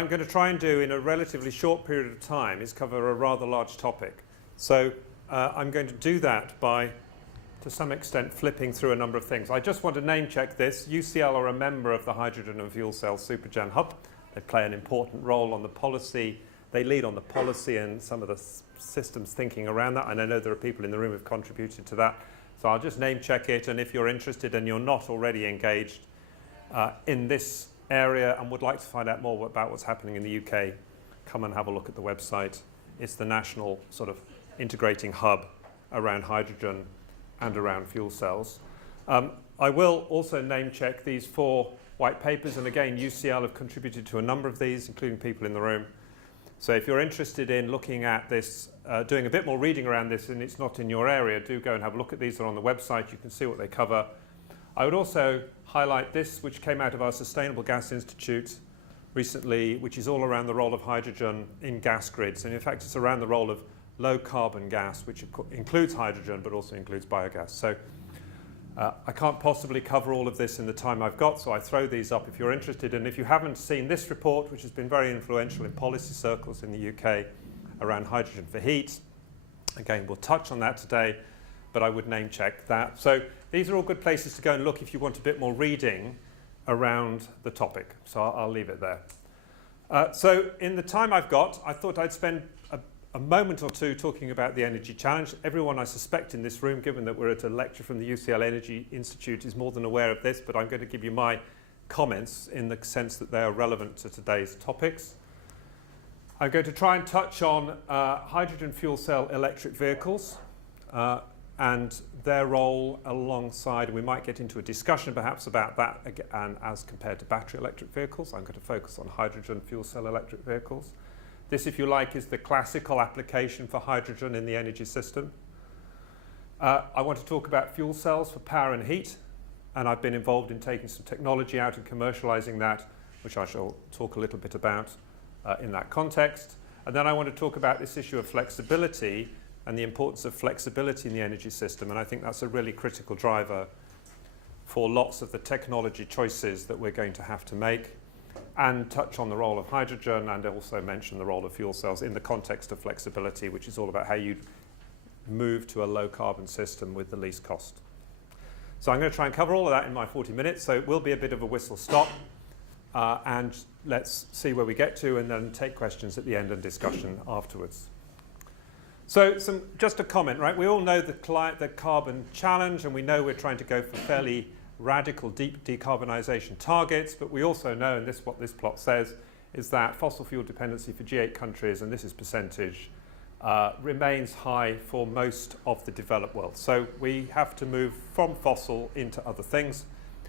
I'm going to try and do in a relatively short period of time is cover a rather large topic. So I'm going to do that by, to some extent, flipping through a number of things. I just want to name check this. UCL are a member of the Hydrogen and Fuel Cell Supergen Hub. They play an important role on the policy. They lead on the policy and some of the systems thinking around that. And I know there are people in the room who have contributed to that. So I'll just name check it. And if you're interested and you're not already engaged in this area and would like to find out more about what's happening in the UK, come and have a look at the website. It's the national sort of integrating hub around hydrogen and around fuel cells. I will also name check these 4 white papers, and again UCL have contributed to a number of these, including people in the room. So if you're interested in looking at this, doing a bit more reading around this and it's not in your area, do go and have a look at these. They're on the website, you can see what they cover. I would also highlight this, which came out of our Sustainable Gas Institute recently, which is all around the role of hydrogen in gas grids. And in fact, it's around the role of low carbon gas, which includes hydrogen, but also includes biogas. So I can't possibly cover all of this in the time I've got, so I throw these up if you're interested. And if you haven't seen this report, which has been very influential in policy circles in the UK around hydrogen for heat, again, we'll touch on that today, but I would name check that. So these are all good places to go and look if you want a bit more reading around the topic. So I'll leave it there. So in the time I've got, I thought I'd spend a moment or two talking about the energy challenge. Everyone I suspect in this room, given that we're at a lecture from the UCL Energy Institute, is more than aware of this, but I'm going to give you my comments in the sense that they are relevant to today's topics. I'm going to try and touch on hydrogen fuel cell electric vehicles and their role alongside, we might get into a discussion perhaps about that and as compared to battery electric vehicles. I'm going to focus on hydrogen fuel cell electric vehicles. This, if you like, is the classical application for hydrogen in the energy system. I want to talk about fuel cells for power and heat, and I've been involved in taking some technology out and commercializing that, which I shall talk a little bit about in that context. And then I want to talk about this issue of flexibility and the importance of flexibility in the energy system, and I think that's a really critical driver for lots of the technology choices that we're going to have to make, and touch on the role of hydrogen and also mention the role of fuel cells in the context of flexibility, which is all about how you move to a low carbon system with the least cost. So I'm going to try and cover all of that in my 40 minutes, so it will be a bit of a whistle stop, and let's see where we get to and then take questions at the end and discussion afterwards. So just a comment, right? We all know the carbon challenge, and we know we're trying to go for fairly radical deep decarbonisation targets, but we also know, and this what this plot says, is that fossil fuel dependency for G8 countries, and this is percentage, remains high for most of the developed world. So we have to move from fossil into other things.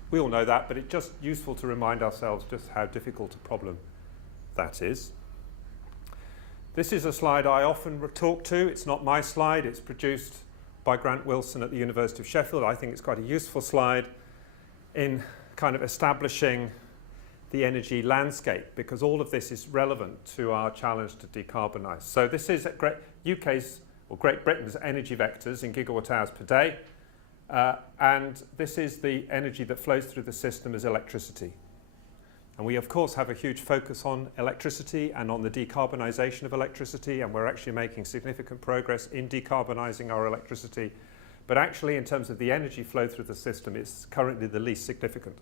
We all know that, but it's just useful to remind ourselves just how difficult a problem that is. This is a slide I often talk to. It's not my slide. It's produced by Grant Wilson at the University of Sheffield. I think it's quite a useful slide in kind of establishing the energy landscape, because all of this is relevant to our challenge to decarbonise. So this is UK's or Great Britain's energy vectors in gigawatt hours per day, and this is the energy that flows through the system as electricity. And we of course have a huge focus on electricity and on the decarbonisation of electricity, and we're actually making significant progress in decarbonising our electricity. But actually, in terms of the energy flow through the system, it's currently the least significant.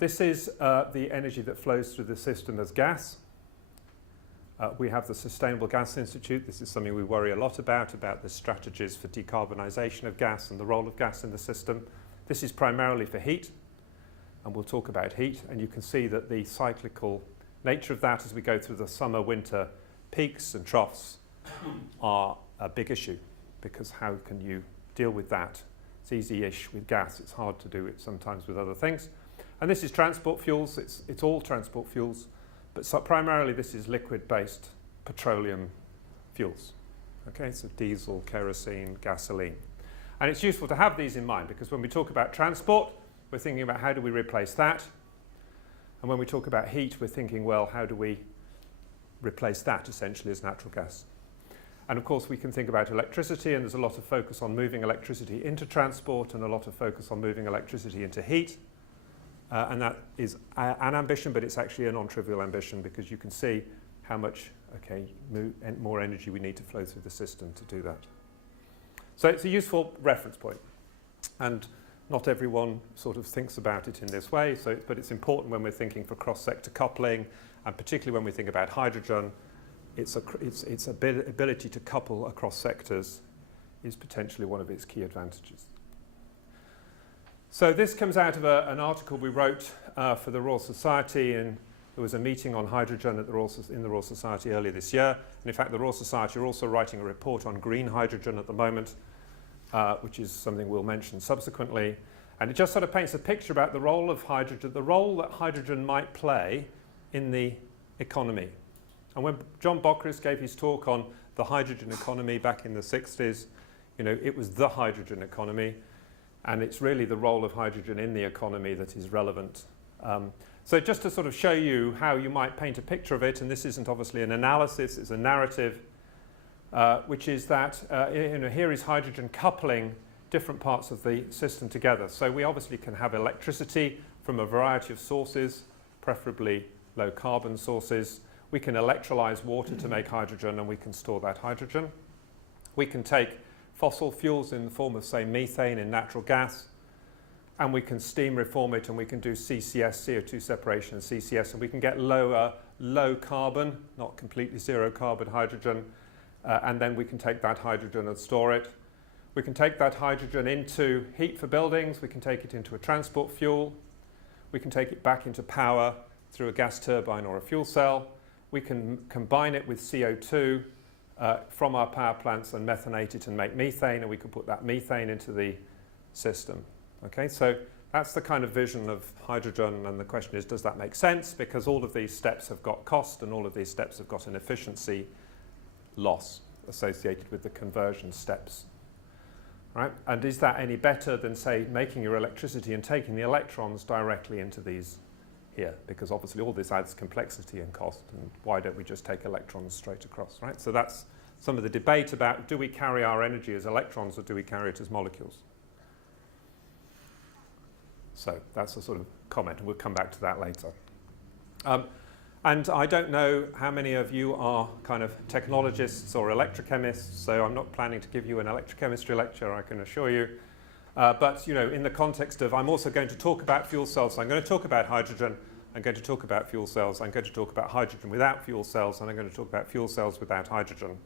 This is the energy that flows through the system as gas. We have the Sustainable Gas Institute. This is something we worry a lot about the strategies for decarbonisation of gas and the role of gas in the system. This is primarily for heat, and we'll talk about heat. And you can see that the cyclical nature of that as we go through the summer-winter peaks and troughs are a big issue, because how can you deal with that? It's easy-ish with gas. It's hard to do it sometimes with other things. And this is transport fuels. It's all transport fuels, but so primarily this is liquid-based petroleum fuels. Okay, so diesel, kerosene, gasoline. And it's useful to have these in mind, because when we talk about transport, we're thinking about how do we replace that? And when we talk about heat, we're thinking, well, how do we replace that essentially as natural gas? And of course, we can think about electricity, and there's a lot of focus on moving electricity into transport and a lot of focus on moving electricity into heat. and that is an ambition, but it's actually a non-trivial ambition because you can see how much more energy we need to flow through the system to do that. So it's a useful reference point, and not everyone sort of thinks about it in this way, but it's important when we're thinking for cross-sector coupling, and particularly when we think about hydrogen, its ability to couple across sectors is potentially one of its key advantages. So this comes out of an article we wrote for the Royal Society, and there was a meeting on hydrogen at in the Royal Society earlier this year. And in fact, the Royal Society are also writing a report on green hydrogen at the moment, which is something we'll mention subsequently. And it just sort of paints a picture about the role of hydrogen, the role that hydrogen might play in the economy. And when John Bockris gave his talk on the hydrogen economy back in the 60s, it was the hydrogen economy. And it's really the role of hydrogen in the economy that is relevant. So just to sort of show you how you might paint a picture of it, and this isn't obviously an analysis, it's a narrative, which is that here is hydrogen coupling different parts of the system together. So we obviously can have electricity from a variety of sources, preferably low carbon sources. We can electrolyze water to make hydrogen, and we can store that hydrogen. We can take fossil fuels in the form of, say, methane in natural gas, and we can steam reform it, and we can do CCS, CO2 separation, and CCS, and we can get low carbon, not completely zero carbon hydrogen, and then we can take that hydrogen and store it. We can take that hydrogen into heat for buildings, we can take it into a transport fuel, we can take it back into power through a gas turbine or a fuel cell, we can combine it with CO2 from our power plants and methanate it and make methane, and we can put that methane into the system. Okay, so that's the kind of vision of hydrogen, and the question is, does that make sense? Because all of these steps have got cost, and all of these steps have got an efficiency loss associated with the conversion steps. Right? And is that any better than, say, making your electricity and taking the electrons directly into these here? Because obviously all this adds complexity and cost, and why don't we just take electrons straight across, right? So that's some of the debate about, do we carry our energy as electrons or do we carry it as molecules? So that's a sort of comment, and we'll come back to that later. And I don't know how many of you are kind of technologists or electrochemists, so I'm not planning to give you an electrochemistry lecture, I can assure you. But in the context of, I'm also going to talk about fuel cells, so I'm going to talk about hydrogen, I'm going to talk about fuel cells, I'm going to talk about hydrogen without fuel cells, and I'm going to talk about fuel cells without hydrogen.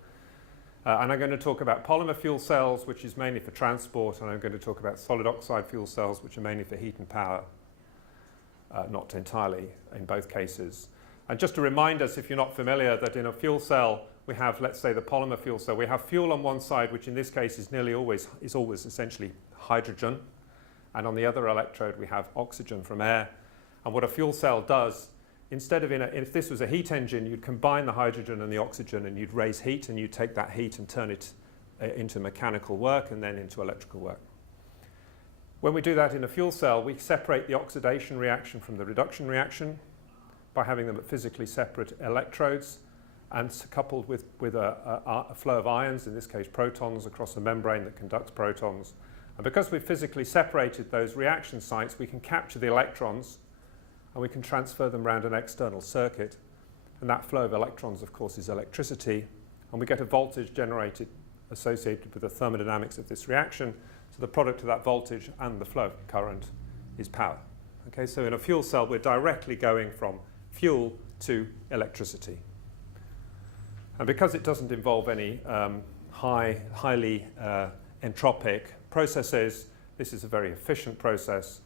And I'm going to talk about polymer fuel cells, which is mainly for transport, and I'm going to talk about solid oxide fuel cells, which are mainly for heat and power, not entirely in both cases. And just to remind us, if you're not familiar, that in a fuel cell, we have, let's say, the polymer fuel cell. We have fuel on one side, which in this case is always essentially hydrogen. And on the other electrode, we have oxygen from air. And what a fuel cell does, instead of if this was a heat engine, you'd combine the hydrogen and the oxygen, and you'd raise heat, and you'd take that heat and turn it into mechanical work and then into electrical work. When we do that in a fuel cell, we separate the oxidation reaction from the reduction reaction by having them at physically separate electrodes and coupled with a flow of ions, in this case protons, across a membrane that conducts protons. And because we've physically separated those reaction sites, we can capture the electrons and we can transfer them around an external circuit. And that flow of electrons, of course, is electricity. And we get a voltage generated associated with the thermodynamics of this reaction. So the product of that voltage and the flow of current is power. Okay, so in a fuel cell, we're directly going from fuel to electricity. And because it doesn't involve any highly entropic processes, this is a very efficient process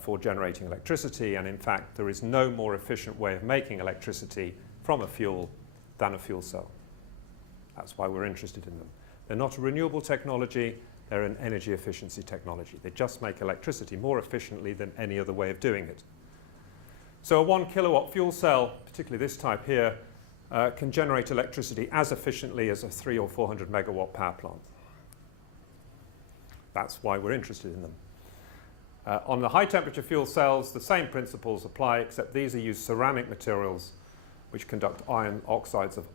for generating electricity. And in fact, there is no more efficient way of making electricity from a fuel than a fuel cell. That's why we're interested in them. They're not a renewable technology, they're an energy efficiency technology. They just make electricity more efficiently than any other way of doing it. So a 1 kilowatt fuel cell, particularly this type here, can generate electricity as efficiently as a 300 or 400 megawatt power plant. That's why we're interested in them. On the high temperature fuel cells, the same principles apply, except these are used ceramic materials which conduct ion oxides of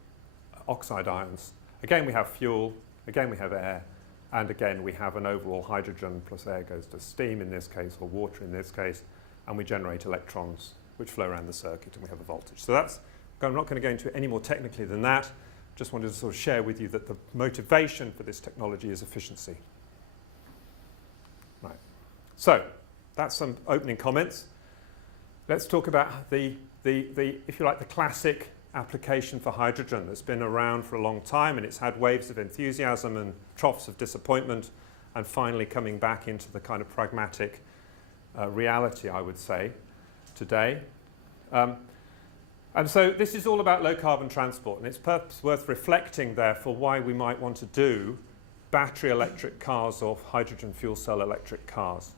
oxide ions. Again, we have fuel, again we have air, and again we have an overall hydrogen plus air goes to steam in this case, or water in this case, and we generate electrons which flow around the circuit, and we have a voltage. So that's, I'm not going to go into it any more technically than that. Just wanted to sort of share with you that the motivation for this technology is efficiency. Right. So that's some opening comments. Let's talk about the if you like, the classic application for hydrogen that's been around for a long time, and it's had waves of enthusiasm and troughs of disappointment, and finally coming back into the kind of pragmatic reality, I would say, today. And so this is all about low carbon transport, and it's perhaps worth reflecting therefore why we might want to do battery electric cars or hydrogen fuel cell electric cars.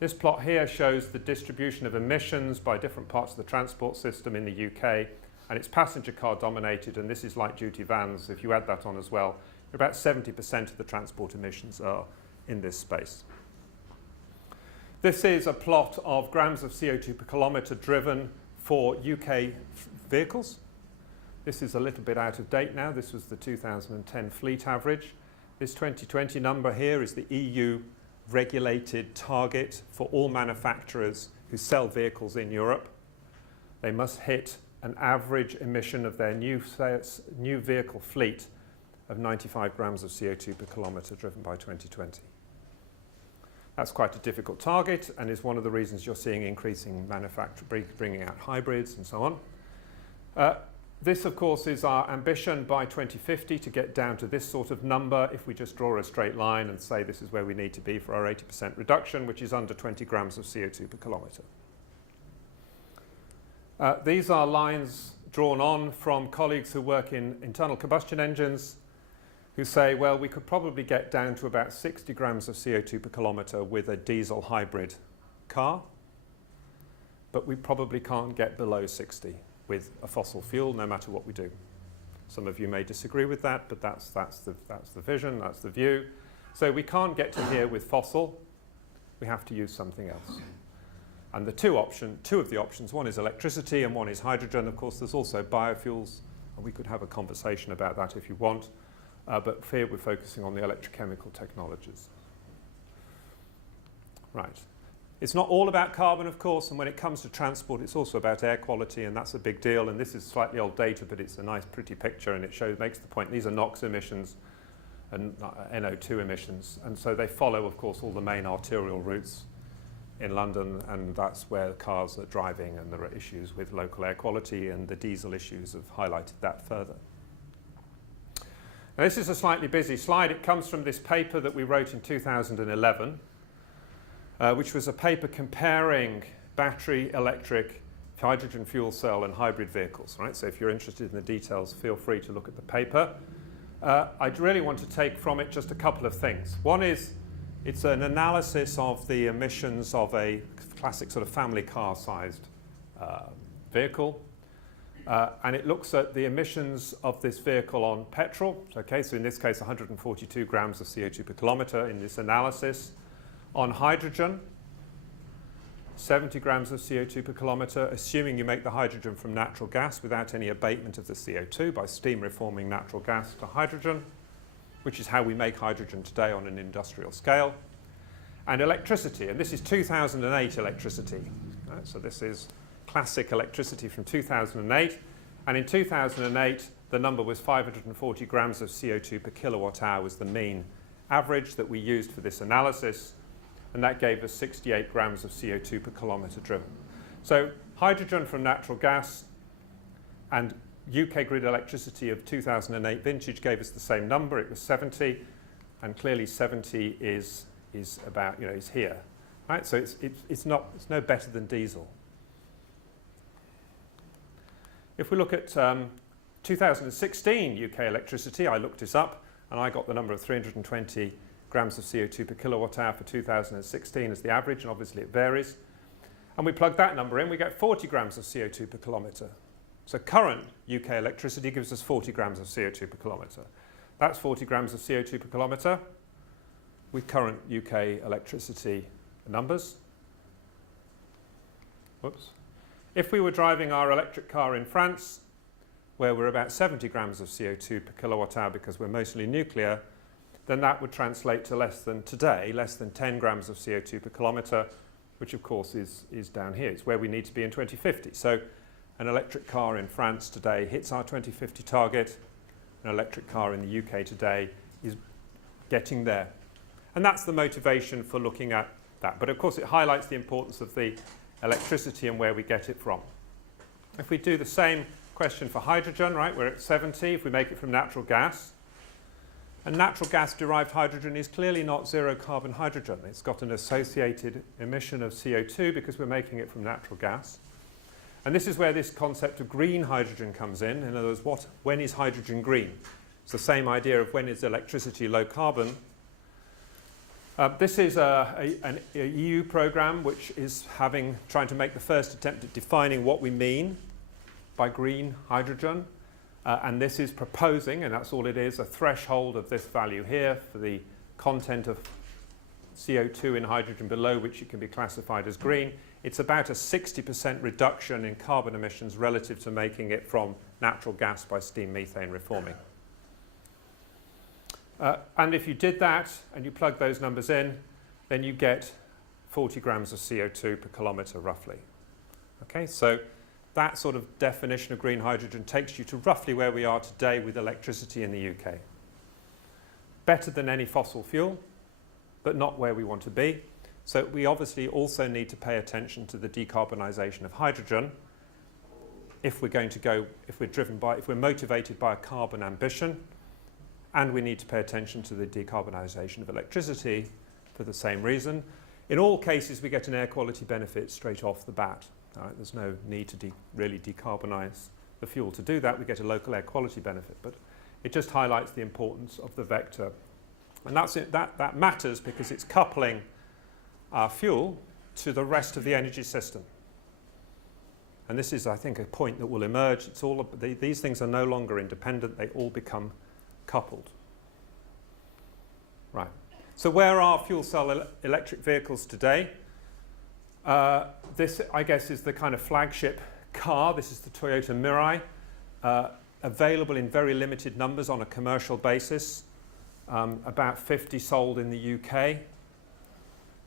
This plot here shows the distribution of emissions by different parts of the transport system in the UK, and it's passenger car dominated, and this is light duty vans. If you add that on as well, about 70% of the transport emissions are in this space. This is a plot of grams of CO2 per kilometre driven for UK vehicles. This is a little bit out of date now. This was the 2010 fleet average. This 2020 number here is the EU regulated target for all manufacturers who sell vehicles in Europe. They must hit an average emission of their new vehicle fleet of 95 grams of CO2 per kilometre driven by 2020. That's quite a difficult target, and is one of the reasons you're seeing increasing manufacturing, bringing out hybrids and so on. This, of course, is our ambition by 2050 to get down to this sort of number if we just draw a straight line and say this is where we need to be for our 80% reduction, which is under 20 grams of CO2 per kilometre. These are lines drawn on from colleagues who work in internal combustion engines who say, well, we could probably get down to about 60 grams of CO2 per kilometre with a diesel hybrid car, but we probably can't get below 60 with a fossil fuel, no matter what we do. Some of you may disagree with that, but that's the vision, that's the view. So we can't get to here with fossil. We have to use something else. And the two of the options, one is electricity and one is hydrogen. Of course, there's also biofuels, and we could have a conversation about that if you want. But here we're focusing on the electrochemical technologies. Right. It's not all about carbon, of course, and when it comes to transport, it's also about air quality, and that's a big deal. And this is slightly old data, but it's a nice, pretty picture, and it makes the point. These are NOx emissions and NO2 emissions, and so they follow, of course, all the main arterial routes in London, and that's where cars are driving, and there are issues with local air quality, and the diesel issues have highlighted that further. Now, this is a slightly busy slide. It comes from this paper that we wrote in 2011. Which was a paper comparing battery, electric, hydrogen fuel cell and hybrid vehicles. Right? So if you're interested in the details, feel free to look at the paper. I really want to take from it just a couple of things. One is it's an analysis of the emissions of a classic sort of family car-sized vehicle. And it looks at the emissions of this vehicle on petrol. Okay, so in this case, 142 grams of CO2 per kilometre in this analysis. On hydrogen, 70 grams of CO2 per kilometre, assuming you make the hydrogen from natural gas without any abatement of the CO2 by steam reforming natural gas to hydrogen, which is how we make hydrogen today on an industrial scale. And electricity, and this is 2008 electricity. Right? So this is classic electricity from 2008. And in 2008, the number was 540 grams of CO2 per kilowatt hour was the mean average that we used for this analysis. And that gave us 68 grams of CO2 per kilometre driven. So hydrogen from natural gas and UK grid electricity of 2008 vintage gave us the same number. It was 70, and clearly 70 is about, is here, right? So it's no better than diesel. If we look at 2016 UK electricity, I looked this up, and I got the number of 320 grams of CO2 per kilowatt hour for 2016 as the average, and obviously it varies. And we plug that number in, we get 40 grams of CO2 per kilometre. So current UK electricity gives us 40 grams of CO2 per kilometre. That's 40 grams of CO2 per kilometre with current UK electricity numbers. Whoops. If we were driving our electric car in France, where we're about 70 grams of CO2 per kilowatt hour because we're mostly nuclear, then that would translate to less than 10 grams of CO2 per kilometre which of course is down here. It's where we need to be in 2050. So an electric car in France today hits our 2050 target. An electric car in the UK today is getting there. And that's the motivation for looking at that. But of course it highlights the importance of the electricity and where we get it from. If we do the same question for hydrogen, right, we're at 70 if we make it from natural gas. And natural gas derived hydrogen is clearly not zero carbon hydrogen. It's got an associated emission of CO2 because we're making it from natural gas. And this is where this concept of green hydrogen comes in. In other words, when is hydrogen green? It's the same idea of when is electricity low carbon. This is an EU program which is trying to make the first attempt at defining what we mean by green hydrogen. And this is proposing, and that's all it is, a threshold of this value here for the content of CO2 in hydrogen below which it can be classified as green. It's about a 60% reduction in carbon emissions relative to making it from natural gas by steam methane reforming. And if you did that and you plug those numbers in, then you get 40 grams of CO2 per kilometre roughly. Okay, so that sort of definition of green hydrogen takes you to roughly where we are today with electricity in the UK. Better than any fossil fuel, but not where we want to be. So we obviously also need to pay attention to the decarbonisation of hydrogen if we're motivated by a carbon ambition, and we need to pay attention to the decarbonisation of electricity for the same reason. In all cases, we get an air quality benefit straight off the bat. Right? There's no need to really decarbonise the fuel to do that. We get a local air quality benefit, but it just highlights the importance of the vector. And that matters because it's coupling our fuel to the rest of the energy system. And this is, I think, a point that will emerge. These things are no longer independent. They all become coupled. Right. So where are fuel cell electric vehicles today? This, I guess, is the kind of flagship car. This is the Toyota Mirai, available in very limited numbers on a commercial basis. About 50 sold in the UK.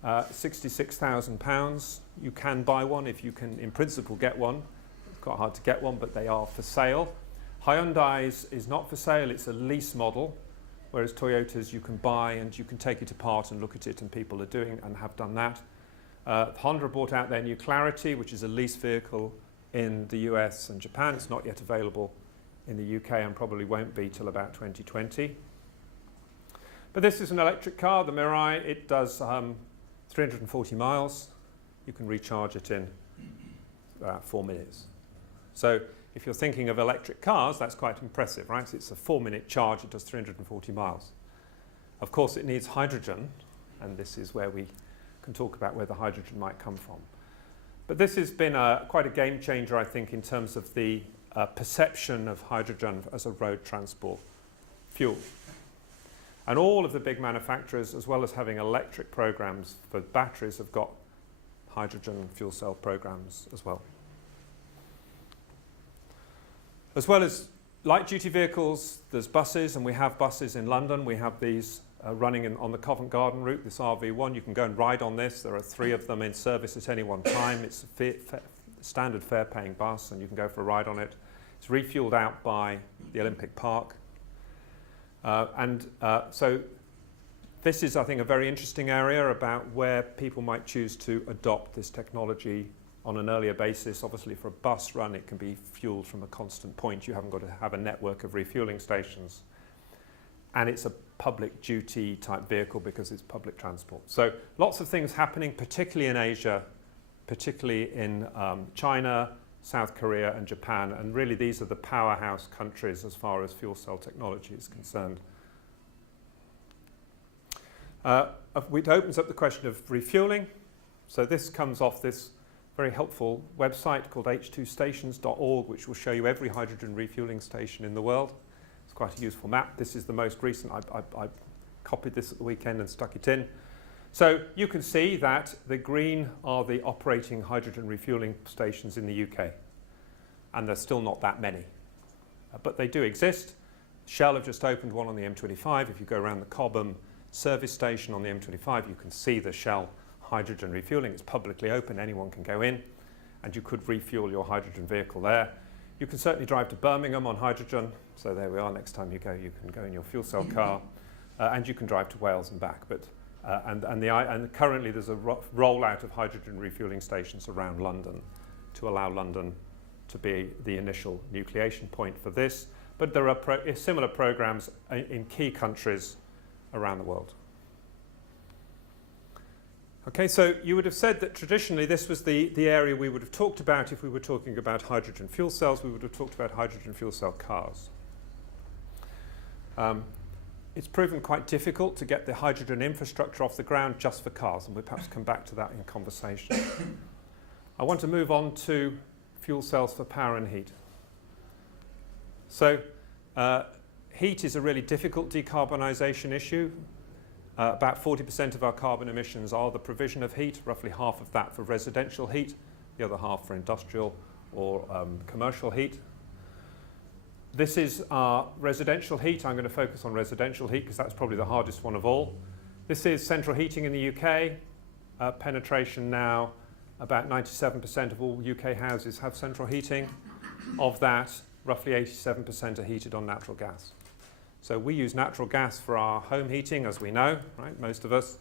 £66,000. You can buy one if you can, in principle, get one. It's quite hard to get one, but they are for sale. Hyundai's is not for sale, it's a lease model, whereas Toyota's you can buy and you can take it apart and look at it, and people are doing and have done that. Honda brought out their new Clarity, which is a lease vehicle in the US and Japan. It's not yet available in the UK and probably won't be till about 2020. But this is an electric car, the Mirai. It does 340 miles. You can recharge it in about 4 minutes. So if you're thinking of electric cars, that's quite impressive, right? It's a 4-minute charge, it does 340 miles. Of course, it needs hydrogen, and this is where we can talk about where the hydrogen might come from. But this has been quite a game changer, I think, in terms of the perception of hydrogen as a road transport fuel. And all of the big manufacturers, as well as having electric programs for batteries, have got hydrogen fuel cell programs as well. As well as light-duty vehicles, there's buses, and we have buses in London. We have these running on the Covent Garden route, this RV1. You can go and ride on this. There are 3 of them in service at any one time. It's a standard fare-paying bus, and you can go for a ride on it. It's refueled out by the Olympic Park. So this is, I think, a very interesting area about where people might choose to adopt this technology on an earlier basis. Obviously, for a bus run, it can be fueled from a constant point. You haven't got to have a network of refueling stations. And it's a public duty type vehicle because it's public transport. So lots of things happening, particularly in Asia, particularly in China, South Korea and Japan. And really, these are the powerhouse countries as far as fuel cell technology is concerned. It opens up the question of refueling. So this comes off this very helpful website called h2stations.org, which will show you every hydrogen refueling station in the world. It's quite a useful map. This is the most recent. I copied this at the weekend and stuck it in. So you can see that the green are the operating hydrogen refueling stations in the UK. And there's still not that many. But they do exist. Shell have just opened one on the M25. If you go around the Cobham service station on the M25, you can see the Shell hydrogen refueling. It's publicly open, anyone can go in, and you could refuel your hydrogen vehicle there. You can certainly drive to Birmingham on hydrogen, so there we are, next time you can go in your fuel cell car, and you can drive to Wales and back. But and currently there's a rollout of hydrogen refueling stations around London to allow London to be the initial nucleation point for this. But there are similar programs in key countries around the world. Okay, so you would have said that traditionally this was the area we would have talked about if we were talking about hydrogen fuel cells. We would have talked about hydrogen fuel cell cars. It's proven quite difficult to get the hydrogen infrastructure off the ground just for cars, and we'll perhaps come back to that in conversation. I want to move on to fuel cells for power and heat. So heat is a really difficult decarbonisation issue. About 40% of our carbon emissions are the provision of heat, roughly half of that for residential heat, the other half for industrial or commercial heat. This is our residential heat. I'm going to focus on residential heat because that's probably the hardest one of all. This is central heating in the UK. Penetration now, about 97% of all UK houses have central heating. Of that, roughly 87% are heated on natural gas. So we use natural gas for our home heating, as we know, right? Most of us.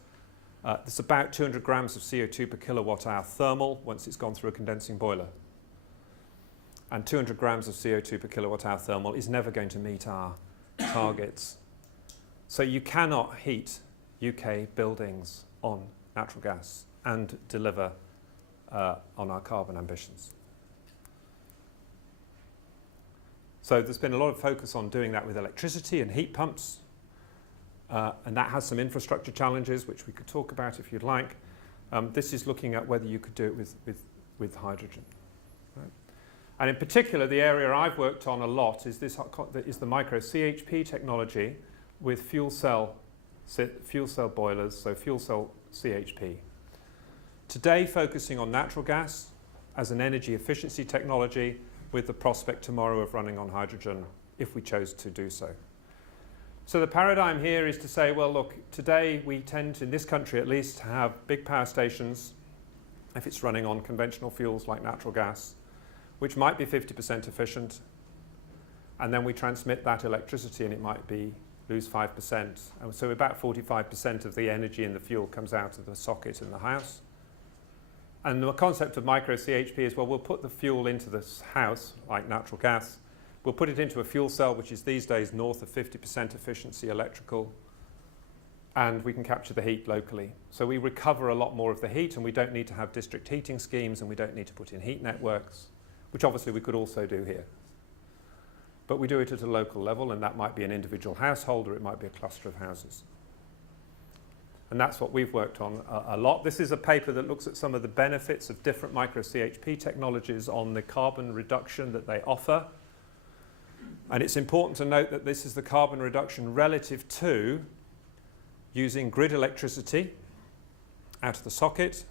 It's about 200 grams of CO2 per kilowatt hour thermal once it's gone through a condensing boiler. And 200 grams of CO2 per kilowatt hour thermal is never going to meet our targets. So you cannot heat UK buildings on natural gas and deliver on our carbon ambitions. So there's been a lot of focus on doing that with electricity and heat pumps, and that has some infrastructure challenges, which we could talk about if you'd like. This is looking at whether you could do it with hydrogen. Right? And in particular, the area I've worked on a lot is the Micro CHP technology with fuel cell boilers, so fuel cell CHP. Today, focusing on natural gas as an energy efficiency technology, with the prospect tomorrow of running on hydrogen if we chose to do so. So the paradigm here is to say, well, look, today we tend to, in this country at least, to have big power stations, if it's running on conventional fuels like natural gas, which might be 50% efficient, and then we transmit that electricity and it might lose 5%. And so about 45% of the energy in the fuel comes out of the socket in the house. And the concept of micro CHP is, well, we'll put the fuel into this house, like natural gas. We'll put it into a fuel cell, which is these days north of 50% efficiency electrical, and we can capture the heat locally. So we recover a lot more of the heat, and we don't need to have district heating schemes, and we don't need to put in heat networks, which obviously we could also do here. But we do it at a local level, and that might be an individual household, or it might be a cluster of houses. And that's what we've worked on a lot. This is a paper that looks at some of the benefits of different micro CHP technologies on the carbon reduction that they offer. And it's important to note that this is the carbon reduction relative to using grid electricity out of the socket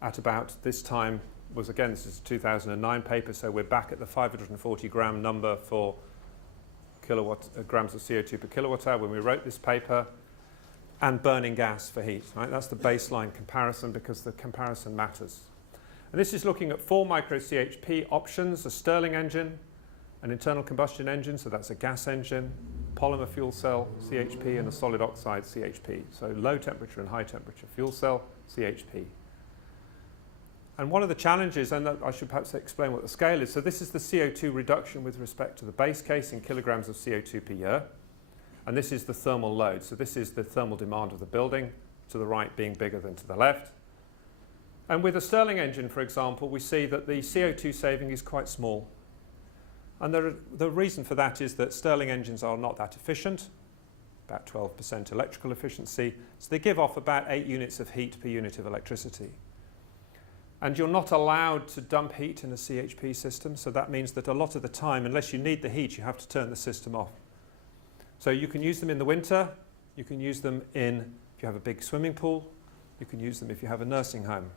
at about this time was, again, this is a 2009 paper, so we're back at the 540 gram number for grams of CO2 per kilowatt hour when we wrote this paper. And burning gas for heat, right? That's the baseline comparison because the comparison matters. And this is looking at 4 micro CHP options: a Stirling engine, an internal combustion engine, so that's a gas engine, polymer fuel cell CHP, and a solid oxide CHP. So low temperature and high temperature fuel cell CHP. And one of the challenges, and I should perhaps explain what the scale is. So this is the CO2 reduction with respect to the base case in kilograms of CO2 per year. And this is the thermal load. So this is the thermal demand of the building, to the right being bigger than to the left. And with a Stirling engine, for example, we see that the CO2 saving is quite small. And the reason for that is that Stirling engines are not that efficient, about 12% electrical efficiency. So they give off about 8 units of heat per unit of electricity. And you're not allowed to dump heat in a CHP system. So that means that a lot of the time, unless you need the heat, you have to turn the system off. So you can use them in the winter, you can use them if you have a big swimming pool, you can use them if you have a nursing home,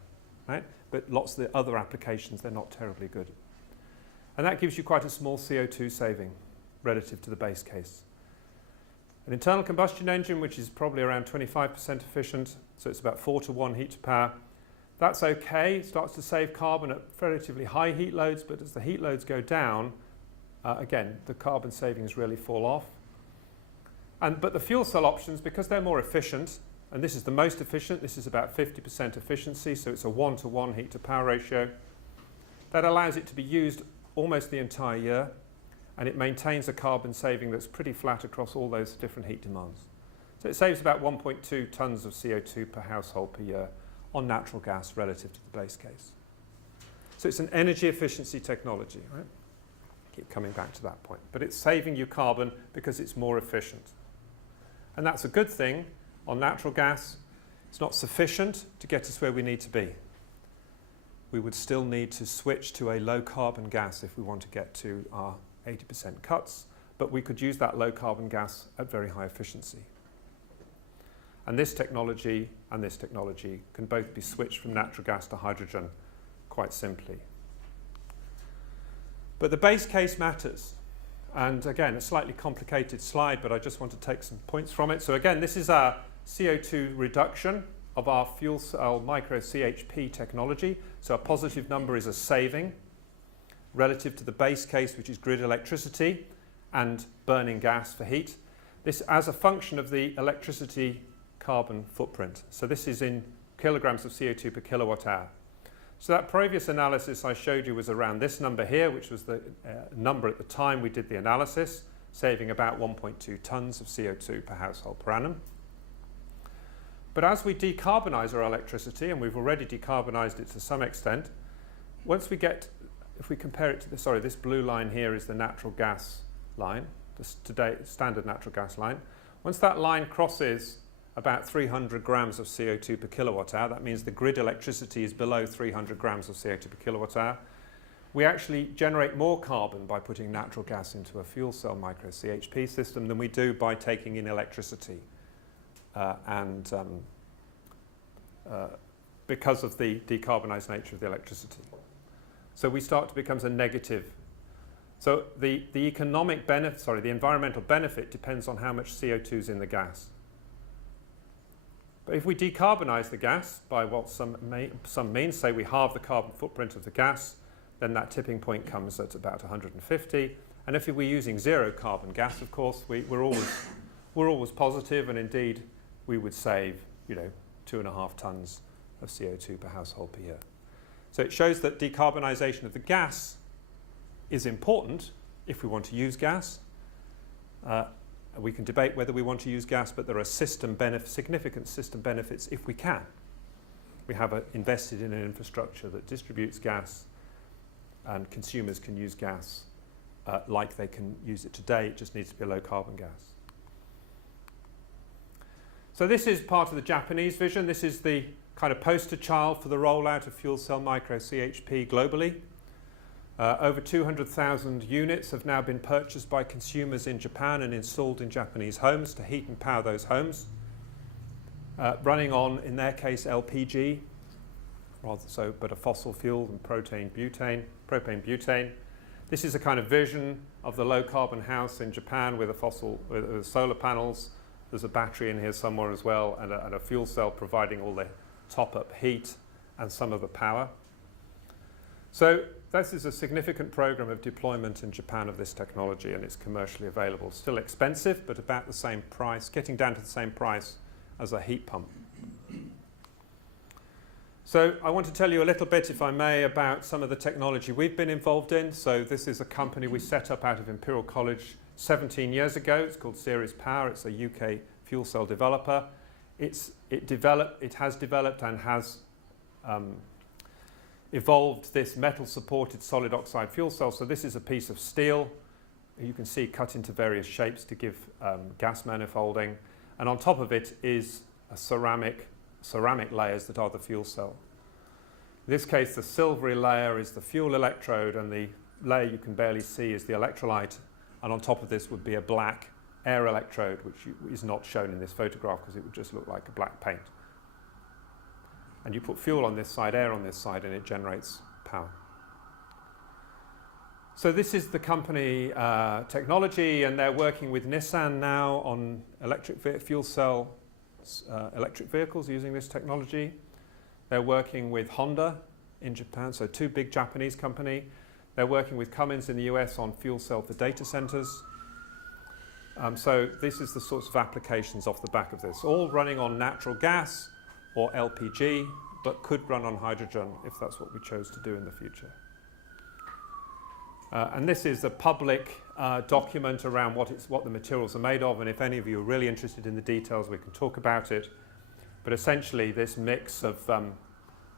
right? But lots of the other applications, they're not terribly good. And that gives you quite a small CO2 saving relative to the base case. An internal combustion engine, which is probably around 25% efficient, so it's about 4 to 1 heat to power. That's okay, it starts to save carbon at relatively high heat loads, but as the heat loads go down, again, the carbon savings really fall off. But the fuel cell options, because they're more efficient, and this is the most efficient, this is about 50% efficiency, so it's a 1 to 1 heat to power ratio. That allows it to be used almost the entire year, and it maintains a carbon saving that's pretty flat across all those different heat demands. So it saves about 1.2 tonnes of CO2 per household per year on natural gas relative to the base case. So it's an energy efficiency technology, right? Keep coming back to that point. But it's saving you carbon because it's more efficient. And that's a good thing. On natural gas, it's not sufficient to get us where we need to be. We would still need to switch to a low carbon gas if we want to get to our 80% cuts, but we could use that low carbon gas at very high efficiency. And this technology can both be switched from natural gas to hydrogen quite simply. But the base case matters. And again, a slightly complicated slide, but I just want to take some points from it. So again, this is our CO2 reduction of our fuel cell Micro CHP technology. So a positive number is a saving relative to the base case, which is grid electricity and burning gas for heat. This as a function of the electricity carbon footprint. So this is in kilograms of CO2 per kilowatt hour. So that previous analysis I showed you was around this number here, which was the number at the time we did the analysis, saving about 1.2 tonnes of CO2 per household per annum. But as we decarbonise our electricity, and we've already decarbonised it to some extent, once we get, if we compare it to this blue line here is the natural gas line, the standard natural gas line. Once that line crosses about 300 grams of CO2 per kilowatt hour, that means the grid electricity is below 300 grams of CO2 per kilowatt hour, we actually generate more carbon by putting natural gas into a fuel cell Micro CHP system than we do by taking in electricity. Because of the decarbonised nature of the electricity. So we start to become a negative. So the economic benefit, the environmental benefit depends on how much CO2 is in the gas. But if we decarbonise the gas by what some means, say we halve the carbon footprint of the gas, then that tipping point comes at about 150. And if we're using zero carbon gas, of course, we're always positive, and indeed we would save, 2.5 tonnes of CO2 per household per year. So it shows that decarbonisation of the gas is important if we want to use gas. We can debate whether we want to use gas, but there are significant system benefits if we can. We have invested in an infrastructure that distributes gas, and consumers can use gas like they can use it today. It just needs to be a low carbon gas. So this is part of the Japanese vision. This is the kind of poster child for the rollout of fuel cell Micro CHP globally. Over 200,000 units have now been purchased by consumers in Japan and installed in Japanese homes to heat and power those homes. Running on, in their case, LPG, but a fossil fuel and propane butane. This is a kind of vision of the low carbon house in Japan with with solar panels. There's a battery in here somewhere as well, and a fuel cell providing all the top-up heat and some of the power. So this is a significant program of deployment in Japan of this technology, and it's commercially available. Still expensive, but about the same price, getting down to the same price as a heat pump. So I want to tell you a little bit, if I may, about some of the technology we've been involved in. So this is a company we set up out of Imperial College 17 years ago. It's called Ceres Power. It's a UK fuel cell developer. It has developed and has evolved this metal-supported solid oxide fuel cell. So this is a piece of steel, you can see cut into various shapes to give gas manifolding. And on top of it is a ceramic layers that are the fuel cell. In this case, the silvery layer is the fuel electrode, and the layer you can barely see is the electrolyte. And on top of this would be a black air electrode, which is not shown in this photograph because it would just look like a black paint. And you put fuel on this side, air on this side, and it generates power. So this is the company technology, and they're working with Nissan now on fuel cell electric vehicles using this technology. They're working with Honda in Japan, so two big Japanese company. They're working with Cummins in the US on fuel cell for data centers. So this is the sorts of applications off the back of this, all running on natural gas or LPG, but could run on hydrogen if that's what we chose to do in the future. And this is a public document around what the materials are made of, and if any of you are really interested in the details, we can talk about it. But essentially, this mix of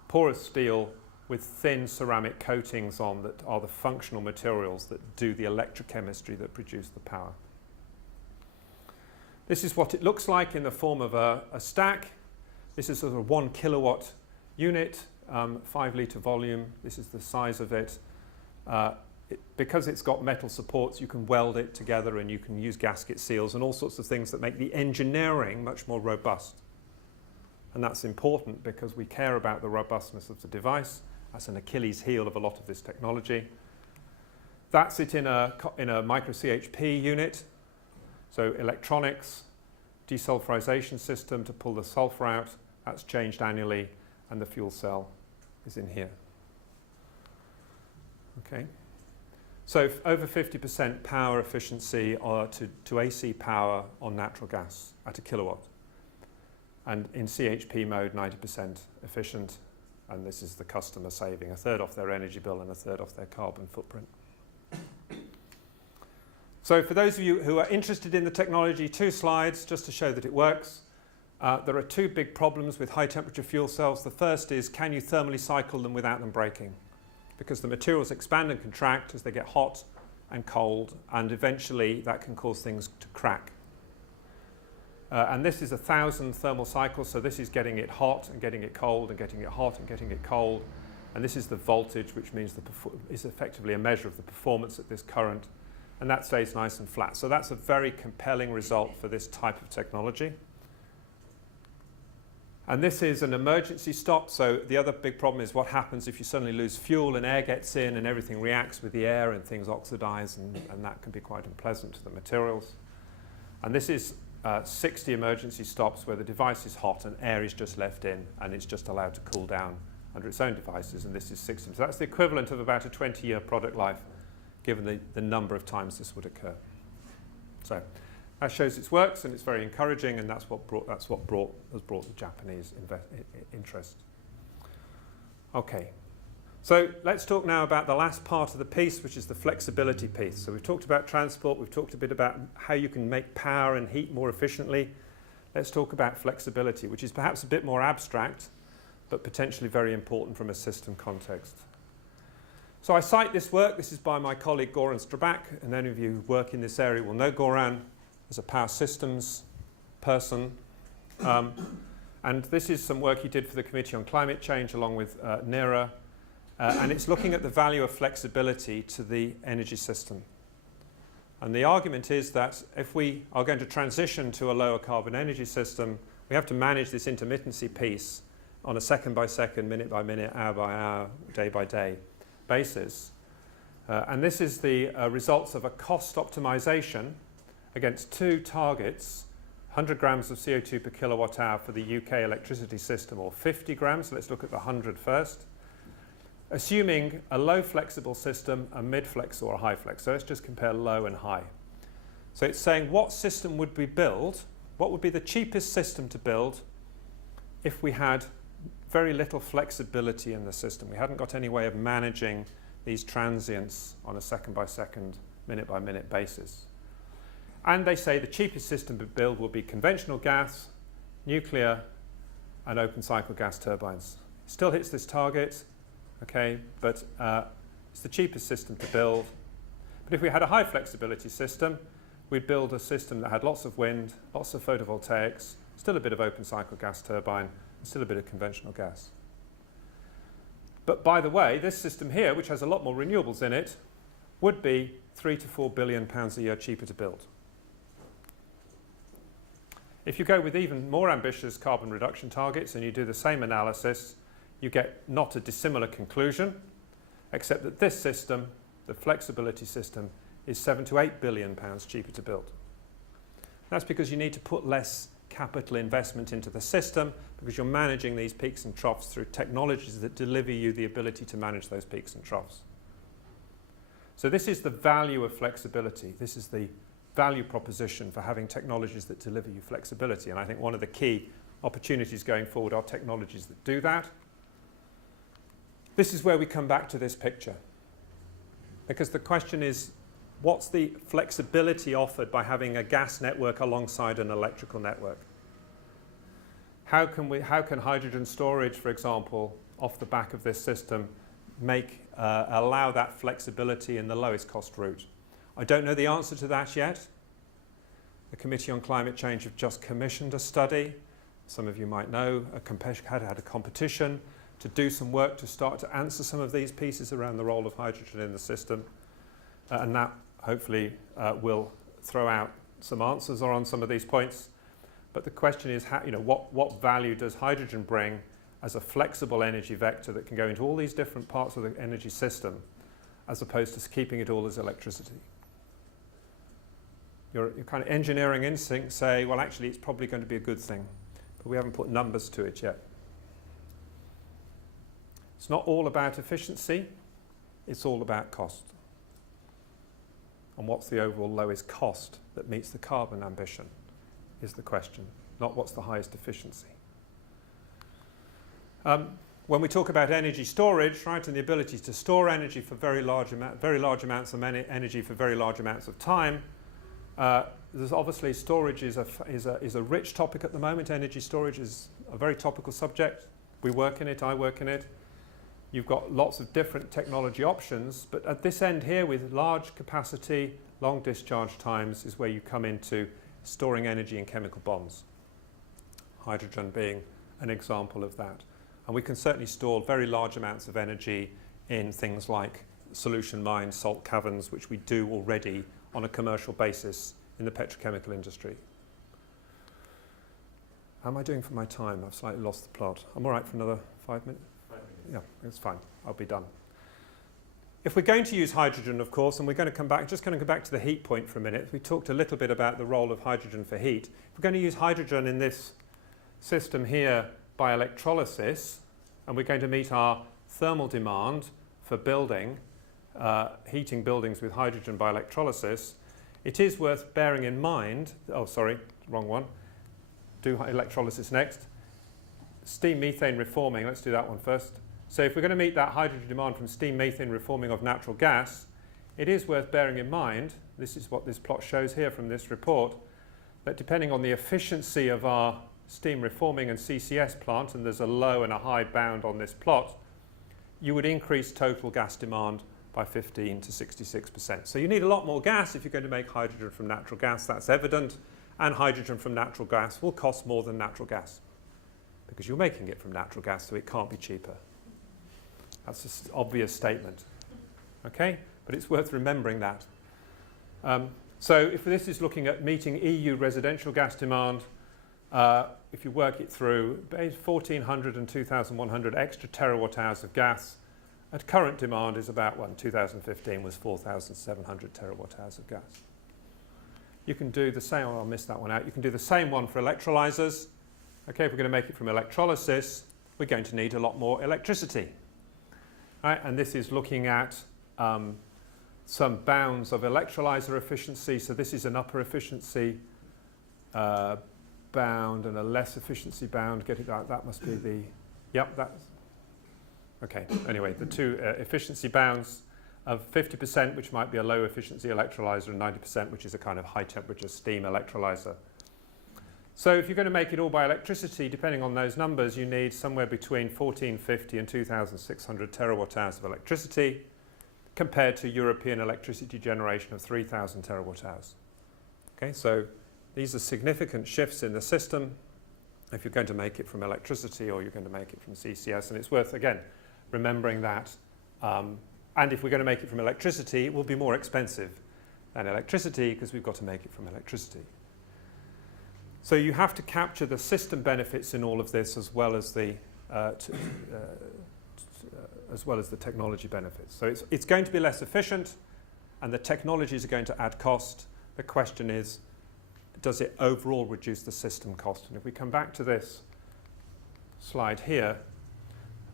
porous steel with thin ceramic coatings on that are the functional materials that do the electrochemistry that produce the power. This is what it looks like in the form of a stack. This is sort of a 1 kilowatt unit, 5 litre volume. This is the size of it. Because it's got metal supports, you can weld it together and you can use gasket seals and all sorts of things that make the engineering much more robust. And that's important because we care about the robustness of the device. That's an Achilles heel of a lot of this technology. That's it in a Micro CHP unit. So electronics, desulfurization system to pull the sulfur out. That's changed annually, and the fuel cell is in here. Okay. So over 50% power efficiency to AC power on natural gas at a kilowatt. And in CHP mode, 90% efficient. And this is the customer saving, 1/3 off their energy bill and 1/3 off their carbon footprint. So for those of you who are interested in the technology, 2 slides just to show that it works. There are 2 big problems with high temperature fuel cells. The first is, can you thermally cycle them without them breaking? Because the materials expand and contract as they get hot and cold, and eventually that can cause things to crack. And this is 1,000 thermal cycles, so this is getting it hot and getting it cold and getting it hot and getting it cold. And this is the voltage, which means is effectively a measure of the performance at this current. And that stays nice and flat. So that's a very compelling result for this type of technology. And this is an emergency stop. So the other big problem is what happens if you suddenly lose fuel and air gets in and everything reacts with the air and things oxidize, and that can be quite unpleasant to the materials. And this is 60 emergency stops where the device is hot and air is just left in and it's just allowed to cool down under its own devices, and this is 60. So that's the equivalent of about a 20-year product life, given the number of times this would occur. So that shows it works, and it's very encouraging, and that's what has brought the Japanese interest. Okay, so let's talk now about the last part of the piece, which is the flexibility piece. So we've talked about transport, we've talked a bit about how you can make power and heat more efficiently. Let's talk about flexibility, which is perhaps a bit more abstract, but potentially very important from a system context. So I cite this work. This is by my colleague Goran Strabak, and any of you who work in this area will know Goran as a power systems person. And this is some work he did for the Committee on Climate Change along with NERA. And it's looking at the value of flexibility to the energy system. And the argument is that if we are going to transition to a lower carbon energy system, we have to manage this intermittency piece on a second by second, minute by minute, hour by hour, day by day basis. And this is the results of a cost optimization against 2 targets, 100 grams of CO2 per kilowatt hour for the UK electricity system, or 50 grams. Let's look at the 100 first. Assuming a low flexible system, a mid flex, or a high flex. So let's just compare low and high. So it's saying what system would we build, what would be the cheapest system to build if we had very little flexibility in the system. We hadn't got any way of managing these transients on a second by second, minute by minute basis. And they say the cheapest system to build will be conventional gas, nuclear, and open cycle gas turbines. Still hits this target, okay, but it's the cheapest system to build. But if we had a high flexibility system, we'd build a system that had lots of wind, lots of photovoltaics, still a bit of open cycle gas turbine, and still a bit of conventional gas. But by the way, this system here, which has a lot more renewables in it, would be £3 to £4 billion a year cheaper to build. If you go with even more ambitious carbon reduction targets and you do the same analysis, you get not a dissimilar conclusion, except that this system the flexibility system is £7 to £8 billion cheaper to build. That's because you need to put less capital investment into the system because you're managing these peaks and troughs through technologies that deliver you the ability to manage those peaks and troughs. So this is the value of flexibility. This is the value proposition for having technologies that deliver you flexibility. And I think one of the key opportunities going forward are technologies that do that. This is where we come back to this picture. Because the question is, what's the flexibility offered by having a gas network alongside an electrical network? How can hydrogen storage, for example, off the back of this system, allow that flexibility in the lowest cost route? I don't know the answer to that yet. The Committee on Climate Change have just commissioned a study. Some of you might know, had a competition to do some work to start to answer some of these pieces around the role of hydrogen in the system. And that hopefully will throw out some answers on some of these points. But the question is, what value does hydrogen bring as a flexible energy vector that can go into all these different parts of the energy system, as opposed to keeping it all as electricity? Your kind of engineering instincts say, well, actually, it's probably going to be a good thing, but we haven't put numbers to it yet. It's not all about efficiency, it's all about cost. And what's the overall lowest cost that meets the carbon ambition is the question, not what's the highest efficiency. When we talk about energy storage, right, and the ability to store energy for very large amounts of energy for very large amounts of time, there's obviously storage is a rich topic at the moment. Energy storage is a very topical subject. We work in it, I work in it. You've got lots of different technology options, but at this end here with large capacity, long discharge times is where you come into storing energy in chemical bonds. Hydrogen being an example of that. And we can certainly store very large amounts of energy in things like solution mines, salt caverns, which we do already on a commercial basis in the petrochemical industry. How am I doing for my time? I've slightly lost the plot. I'm all right for another 5 minutes? 5 minutes. Yeah, that's fine. I'll be done. If we're going to use hydrogen, of course, and we're going to come back to the heat point for a minute. We talked a little bit about the role of hydrogen for heat. If we're going to use hydrogen in this system here by electrolysis, and we're going to meet our thermal demand for building, heating buildings with hydrogen by electrolysis, it is worth bearing in mind, oh sorry, wrong one, do electrolysis next. Steam methane reforming, let's do that one first. So if we're going to meet that hydrogen demand from steam methane reforming of natural gas, it is worth bearing in mind, this is what this plot shows here from this report, that depending on the efficiency of our steam reforming and CCS plant, and there's a low and a high bound on this plot, you would increase total gas demand by 15 to 66%. So you need a lot more gas if you're going to make hydrogen from natural gas, that's evident, and hydrogen from natural gas will cost more than natural gas because you're making it from natural gas, so it can't be cheaper. That's an obvious statement, okay? But it's worth remembering that. So if this is looking at meeting EU residential gas demand, if you work it through, 1,400 and 2,100 extra terawatt hours of gas at current demand is about 2015 was 4,700 terawatt hours of gas. You can do the same, I'll miss that one out, you can do the same one for electrolyzers. Okay, if we're going to make it from electrolysis, we're going to need a lot more electricity. Right, and this is looking at some bounds of electrolyzer efficiency. So this is an upper efficiency bound and a less efficiency bound. Get it out, that must be the, yep, that's, okay. Anyway, the two efficiency bounds of 50%, which might be a low efficiency electrolyzer, and 90%, which is a kind of high temperature steam electrolyzer. So if you're going to make it all by electricity, depending on those numbers, you need somewhere between 1,450 and 2,600 terawatt hours of electricity compared to European electricity generation of 3,000 terawatt hours. Okay, so these are significant shifts in the system if you're going to make it from electricity or you're going to make it from CCS. And it's worth, again, remembering that. And if we're going to make it from electricity, it will be more expensive than electricity because we've got to make it from electricity. So you have to capture the system benefits in all of this as well as the as well as the technology benefits. So it's going to be less efficient, and the technologies are going to add cost. The question is, does it overall reduce the system cost? And if we come back to this slide here,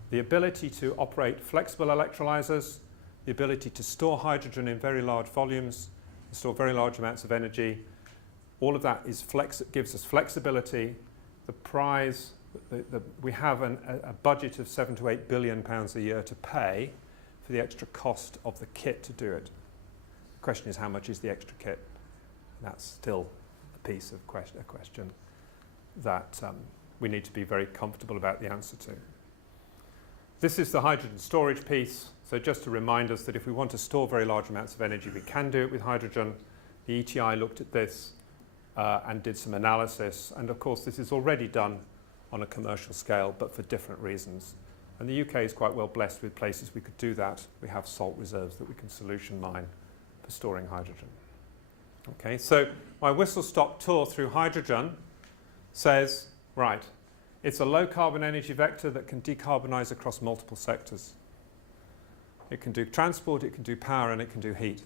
the ability to operate flexible electrolyzers, the ability to store hydrogen in very large volumes, store very large amounts of energy, all of that is gives us flexibility. The prize, we have a budget of £7 to £8 billion a year to pay for the extra cost of the kit to do it. The question is, how much is the extra kit? And that's still a piece of a question that we need to be very comfortable about the answer to. This is the hydrogen storage piece. So just to remind us that if we want to store very large amounts of energy, we can do it with hydrogen. The ETI looked at this and did some analysis. And of course, this is already done on a commercial scale, but for different reasons. And the UK is quite well blessed with places we could do that. We have salt reserves that we can solution mine for storing hydrogen. Okay, so my whistle-stop tour through hydrogen says, right, it's a low-carbon energy vector that can decarbonise across multiple sectors. It can do transport, it can do power, and it can do heat.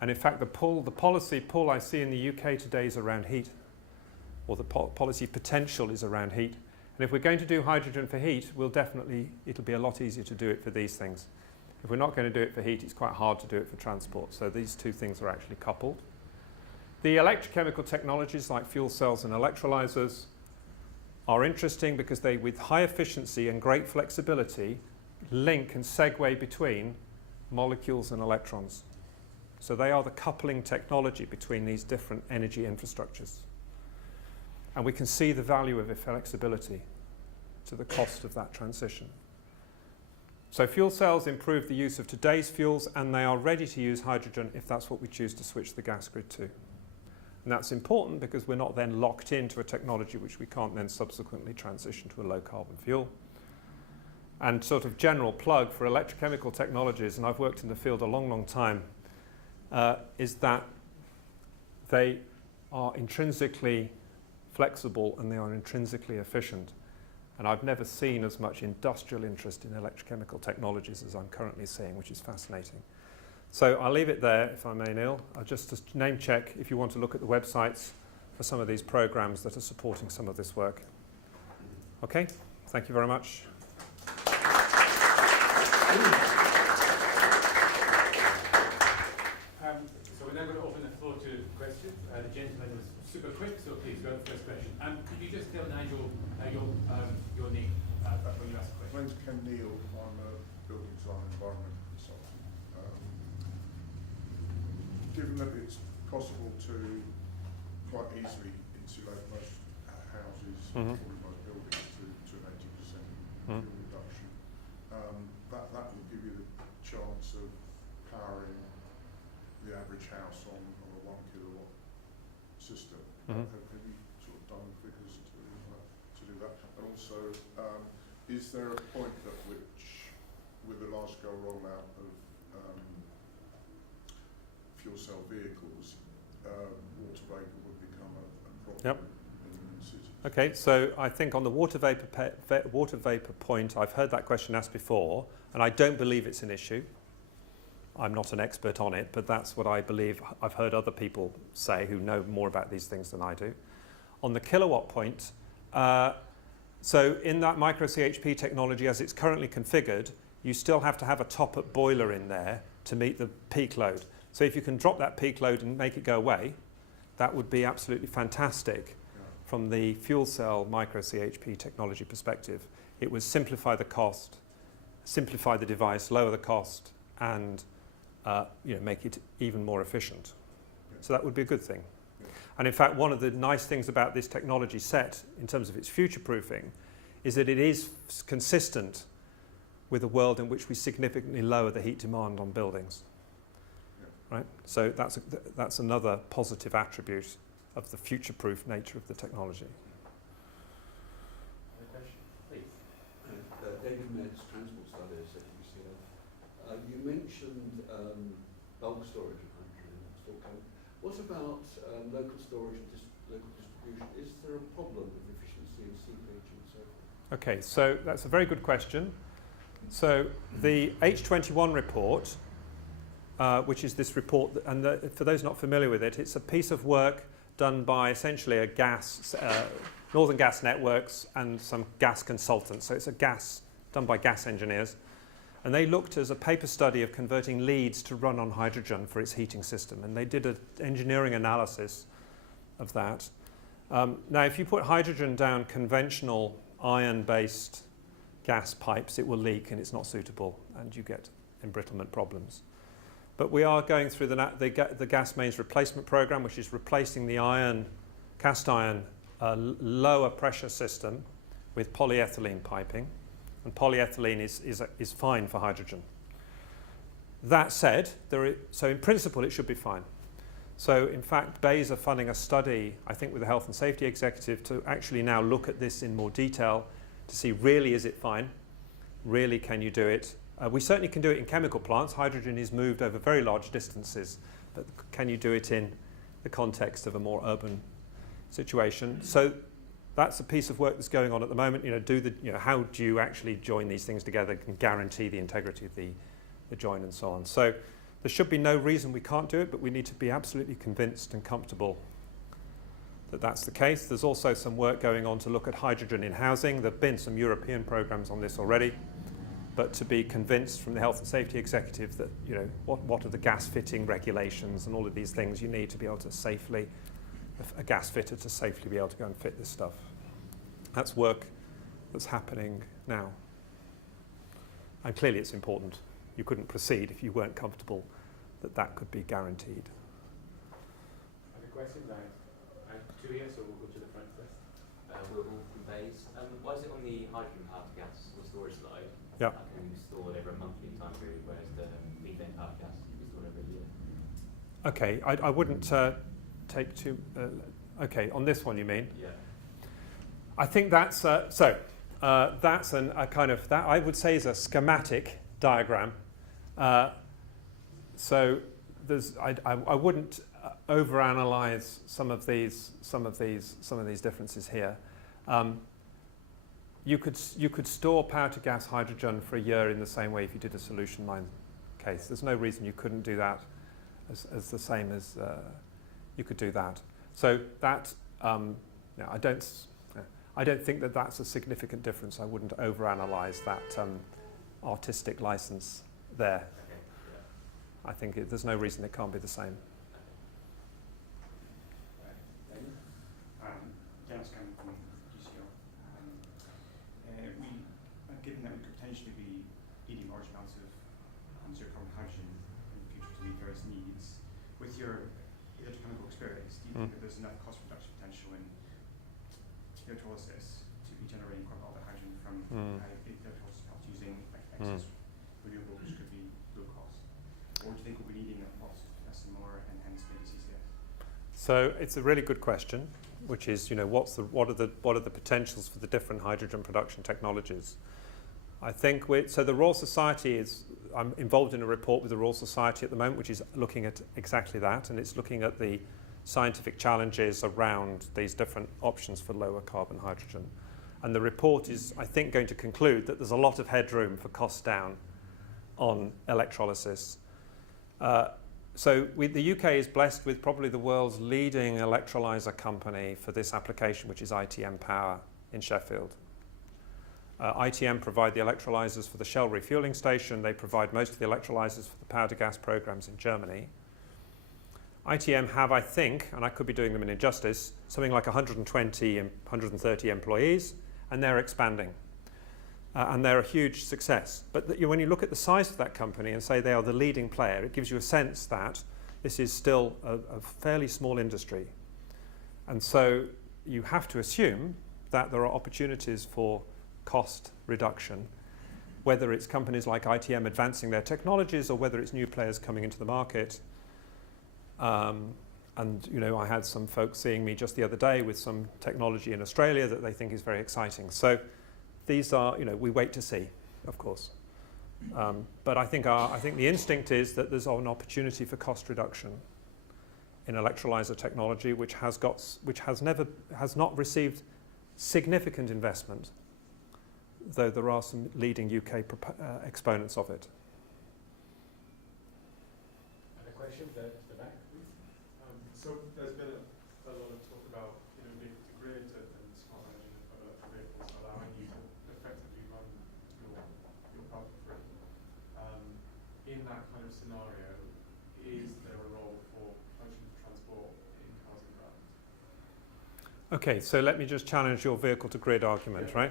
And in fact, the policy pull I see in the UK today is around heat, or the policy potential is around heat. And if we're going to do hydrogen for heat, it'll be a lot easier to do it for these things. If we're not going to do it for heat, it's quite hard to do it for transport. So these two things are actually coupled. The electrochemical technologies like fuel cells and electrolyzers are interesting because they, with high efficiency and great flexibility, link and segue between molecules and electrons. So they are the coupling technology between these different energy infrastructures. And we can see the value of flexibility to the cost of that transition. So fuel cells improve the use of today's fuels, and they are ready to use hydrogen if that's what we choose to switch the gas grid to. And that's important because we're not then locked into a technology which we can't then subsequently transition to a low carbon fuel. And sort of general plug for electrochemical technologies, and I've worked in the field a long, long time, is that they are intrinsically flexible and they are intrinsically efficient. And I've never seen as much industrial interest in electrochemical technologies as I'm currently seeing, which is fascinating. So I'll leave it there, if I may, Neil. I'll just name check if you want to look at the websites for some of these programs that are supporting some of this work. Okay, thank you very much. So we're now going to open the floor to questions. The gentleman was super quick, so please go to the first question. Could you just tell Nigel your name when you ask a question? My name's Ken Neal. I'm a building design and environmental consultant. Given that it's possible to quite easily insulate most houses, or most buildings to an 80% fuel reduction, that will give you the chance of powering the average house on a 1 kilowatt system. Have you sort of done figures to do that? And also, is there a point at which, with a large-scale rollout of fuel cell vehicles, water vapour would become a problem in cities? Okay, so I think on the water vapour point, I've heard that question asked before, and I don't believe it's an issue. I'm not an expert on it, but that's what I believe. I've heard other people say who know more about these things than I do. On the kilowatt point, so in that Micro CHP technology as it's currently configured, you still have to have a top-up boiler in there to meet the peak load. So if you can drop that peak load and make it go away, that would be absolutely fantastic from the fuel cell Micro CHP technology perspective. It would simplify the cost, simplify the device, lower the cost, and make it even more efficient. So that would be a good thing. And in fact, one of the nice things about this technology set, in terms of its future-proofing, is that it is consistent with a world in which we significantly lower the heat demand on buildings. Right? So that's another positive attribute of the future-proof nature of the technology. David Metz, Transport Studies at UCL. You mentioned bulk storage of hydrogen in Stockholm. What about local storage and local distribution? Is there a problem with efficiency and seepage and so forth? Okay, so that's a very good question. So the H21 report, which is this report, for those not familiar with it, it's a piece of work done by essentially a Northern Gas Networks and some gas consultants. So it's done by gas engineers. And they looked as a paper study of converting Leeds to run on hydrogen for its heating system. And they did an engineering analysis of that. Now, if you put hydrogen down conventional iron-based gas pipes, it will leak and it's not suitable, and you get embrittlement problems. But we are going through the gas mains replacement program, which is replacing the cast iron lower pressure system with polyethylene piping, and polyethylene is fine for hydrogen. That said, so in principle it should be fine. So in fact, BEIS are funding a study, I think with the Health and Safety Executive, to actually now look at this in more detail to see really is it fine, really can you do it. We certainly can do it in chemical plants. Hydrogen is moved over very large distances, but can you do it in the context of a more urban situation? So that's a piece of work that's going on at the moment. How do you actually join these things together and guarantee the integrity of the join and so on? So there should be no reason we can't do it, but we need to be absolutely convinced and comfortable that that's the case. There's also some work going on to look at hydrogen in housing. There have been some European programs on this already, but to be convinced from the Health and Safety Executive that, what are the gas fitting regulations and all of these things you need to be able to safely, a gas fitter to safely be able to go and fit this stuff. That's work that's happening now. And clearly it's important. You couldn't proceed if you weren't comfortable that that could be guaranteed. Other questions? I have two here, so we'll go to the front first. We're all from BEIS. Why is it on the hydrogen powered gas or storage slide? Yeah. That can be stored over a monthly time period, whereas the methane powered gas can be stored over a year. Okay, I wouldn't take too... okay, on this one you mean? Yeah. I think that's... that's a kind of... That I would say is a schematic diagram. So I wouldn't overanalyze some of these differences here. You could store power to gas hydrogen for a year in the same way if you did a solution mine case. There's no reason you couldn't do that as the same as you could do that. So that I don't think that that's a significant difference. I wouldn't overanalyze that artistic license there. Okay. Yeah. I think there's no reason it can't be the same. Dennis coming from UCL. Given that we could potentially be needing large amounts of zero carbon hydrogen in the future to meet various needs, with your electrochemical experience, do you think that there's enough cost reduction potential in electrolysis to be generating quite a lot of hydrogen from electrolysis plants using excess renewables, which could be low cost? Or do you think we'll be needing lots of SMR and hence maybe CCS? So it's a really good question, which is, what are the potentials for the different hydrogen production technologies? I think so the Royal Society I'm involved in a report with the Royal Society at the moment, which is looking at exactly that, and it's looking at the scientific challenges around these different options for lower carbon hydrogen. And the report is, I think, going to conclude that there's a lot of headroom for cost down on electrolysis. So the UK is blessed with probably the world's leading electrolyser company for this application, which is ITM Power in Sheffield. ITM provide the electrolysers for the Shell refueling station. They provide most of the electrolysers for the power to gas programs in Germany. ITM have, I think, and I could be doing them an injustice, something like 120, 130 employees, and they're expanding. And they're a huge success. But when you look at the size of that company and say they are the leading player, it gives you a sense that this is still a fairly small industry. And so you have to assume that there are opportunities for cost reduction, whether it's companies like ITM advancing their technologies or whether it's new players coming into the market. And I had some folks seeing me just the other day with some technology in Australia that they think is very exciting. So these are, we wait to see, of course. But I think the instinct is that there's an opportunity for cost reduction in electrolyser technology, which has not received significant investment. though there are some leading UK exponents of it. Other questions at the back, please? So there's been a lot of talk about being integrated and smart energy and electric vehicles allowing you to effectively run your car for free. In that kind of scenario, is there a role for hydrogen transport in cars and vans? Okay, so let me just challenge your vehicle to grid argument, right?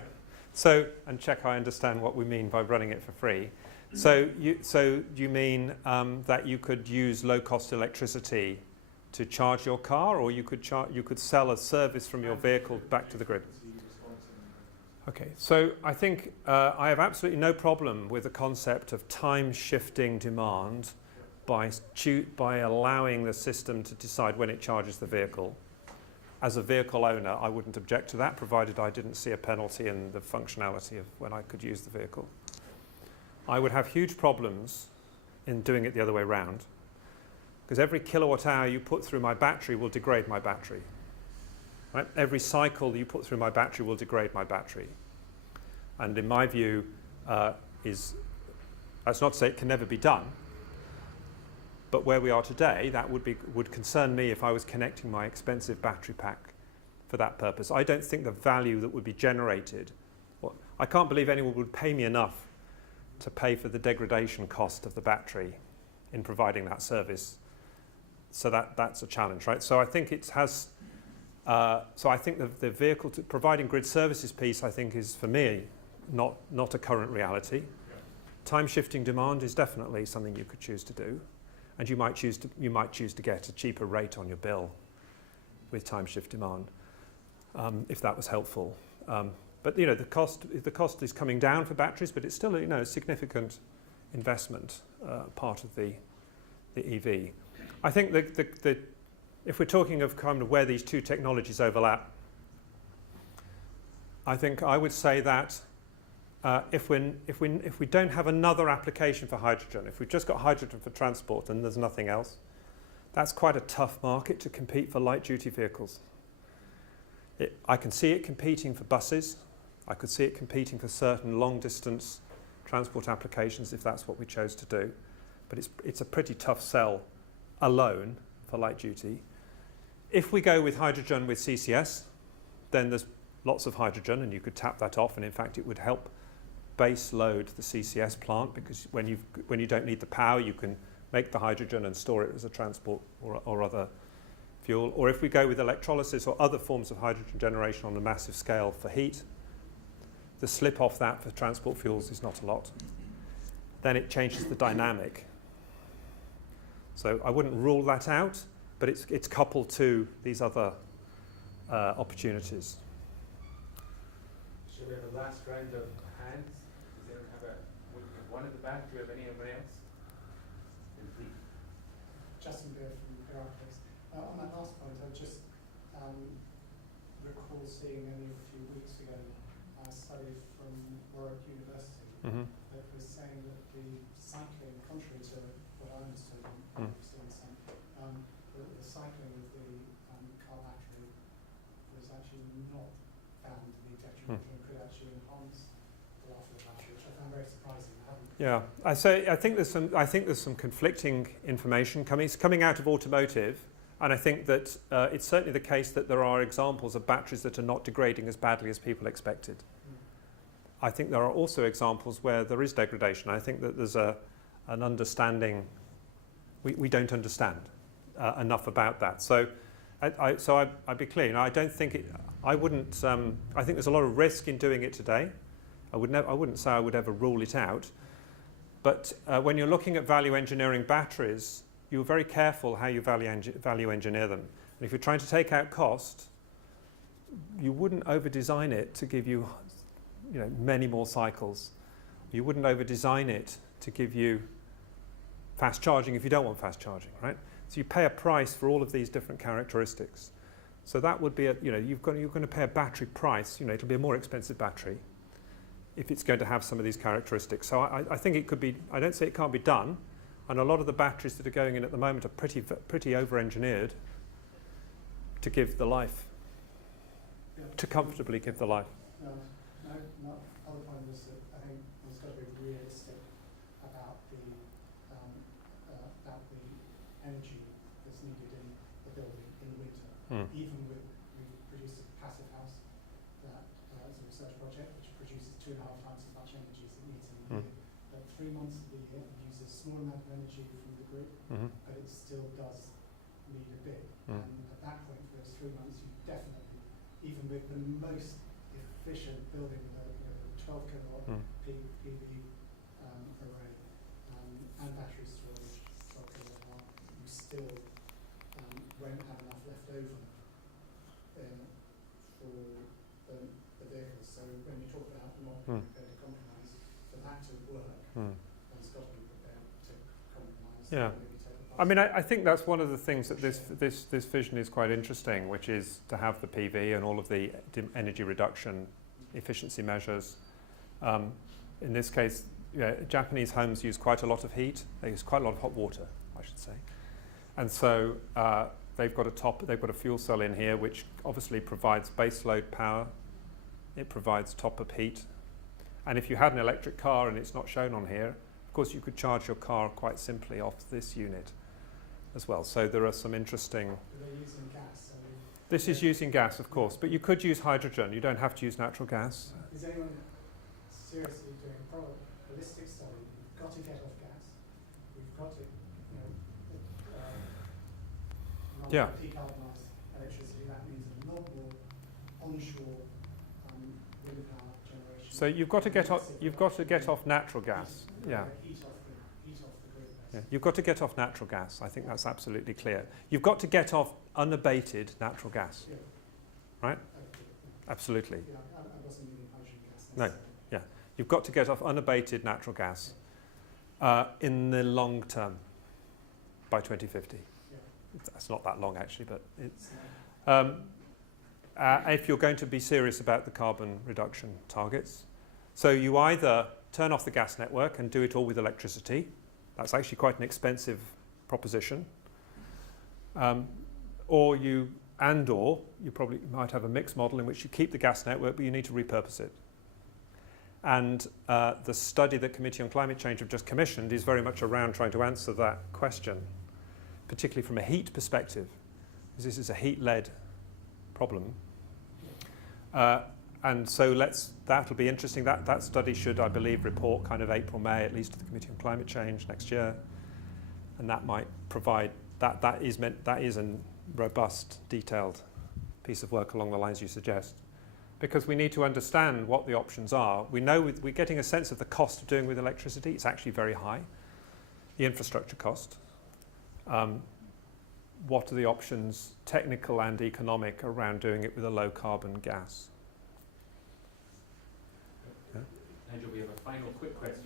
So, and check I understand what we mean by running it for free. So you mean that you could use low-cost electricity to charge your car, or you could sell a service from your vehicle back to the grid? Okay, so I think I have absolutely no problem with the concept of time-shifting demand by allowing the system to decide when it charges the vehicle. As a vehicle owner, I wouldn't object to that, provided I didn't see a penalty in the functionality of when I could use the vehicle. I would have huge problems in doing it the other way round, because every kilowatt hour you put through my battery will degrade my battery. Right? Every cycle you put through my battery will degrade my battery. And in my view, that's not to say it can never be done, but where we are today, that would concern me if I was connecting my expensive battery pack for that purpose. I don't think the value that would be generated, I can't believe anyone would pay me enough to pay for the degradation cost of the battery in providing that service. So that's a challenge, right? So I think it has, so I think the vehicle providing grid services piece, I think, is for me not a current reality. Time shifting demand is definitely something you could choose to do. And you might choose to get a cheaper rate on your bill with time shift demand, if that was helpful. But the cost is coming down for batteries, but it's still a significant investment part of the EV. I think if we're talking of kind of where these two technologies overlap, I think I would say that if we don't have another application for hydrogen, if we've just got hydrogen for transport and there's nothing else, that's quite a tough market to compete for light-duty vehicles. I can see it competing for buses. I could see it competing for certain long-distance transport applications if that's what we chose to do. But it's a pretty tough sell alone for light-duty. If we go with hydrogen with CCS, then there's lots of hydrogen and you could tap that off, and in fact it would help base load the CCS plant, because when you don't need the power, you can make the hydrogen and store it as a transport or other fuel. Or if we go with electrolysis or other forms of hydrogen generation on a massive scale for heat, the slip off that for transport fuels is not a lot. Then it changes the dynamic. So I wouldn't rule that out, but it's coupled to these other opportunities. Should we have a last round of hands? Does anyone have one at the back? Do we have anyone else? Justin Beer from Prof. On that last point, I just recall seeing only a few weeks ago a study from Warwick University that was saying that the cycling, contrary to what I understood, the cycling of the car battery was actually not found to be detrimental and could actually enhance the life of the battery, which I found very surprising. Yeah, I think there's some conflicting information coming out of automotive, and I think that it's certainly the case that there are examples of batteries that are not degrading as badly as people expected. I think there are also examples where there is degradation. I think that there's an understanding, we don't understand enough about that. So I'd be clear. I don't think I wouldn't. I think there's a lot of risk in doing it today. I wouldn't say I would ever rule it out. But when you're looking at value engineering batteries, you're very careful how you value engineer them. And if you're trying to take out cost, you wouldn't over-design it to give you, many more cycles. You wouldn't over-design it to give you fast charging if you don't want fast charging, right? So you pay a price for all of these different characteristics. So that would be you're going to pay a battery price. It'll be a more expensive battery if it's going to have some of these characteristics. So I think it could be, I don't say it can't be done, and a lot of the batteries that are going in at the moment are pretty over-engineered to give the life, to comfortably give the life. No, other point was Even with, we produced a passive house that is a research project which produces 2.5 times as much energy as it needs in a year. But 3 months of the year it uses a small amount of energy from the grid, but it still does need a bit. And at that point, for those 3 months, you definitely, even with the most efficient building with a 12 kilowatt PV array and battery storage, 12 kilowatt hour, you still won't have enough left over for the vehicles. So when you talk about not being prepared to compromise, for that to work, one's got to be prepared to compromise. Yeah. I mean, I think that's one of the things that this vision is quite interesting, which is to have the PV and all of the energy reduction efficiency measures. In this case, Japanese homes use quite a lot of heat. They use quite a lot of hot water, I should say. And so they've got a fuel cell in here, which obviously provides base load power. It provides top-up heat. And if you had an electric car and it's not shown on here, of course you could charge your car quite simply off this unit as well. So there are some interesting... Are they using gas? This is using gas, of course, but you could use hydrogen. You don't have to use natural gas. Is anyone seriously doing a holistic study? We've got to get off gas. We've got to, not decarbonise electricity. That means a lot more onshore wind power generation. So you've got to get off natural gas. Yeah. Heat off the grid. Yeah. You've got to get off natural gas. I think that's absolutely clear. You've got to get off unabated natural gas. Yeah. Right? Absolutely. Yeah, I wasn't meaning hydrogen gas. No. Yeah. You've got to get off unabated natural gas in the long term by 2050. Yeah. That's not that long actually, but it's if you're going to be serious about the carbon reduction targets. So you either turn off the gas network and do it all with electricity. That's actually quite an expensive proposition. Or you probably might have a mixed model in which you keep the gas network, but you need to repurpose it. And the study that Committee on Climate Change have just commissioned is very much around trying to answer that question, particularly from a heat perspective, because this is a heat-led problem. And so that'll be interesting. That study should, I believe, report kind of April, May, at least to the Committee on Climate Change next year. And that might provide, that is a robust, detailed piece of work along the lines you suggest. Because we need to understand what the options are. We know we're getting a sense of the cost of doing with electricity. It's actually very high, the infrastructure cost. What are the options, technical and economic, around doing it with a low carbon gas? Nigel, we have a final quick question.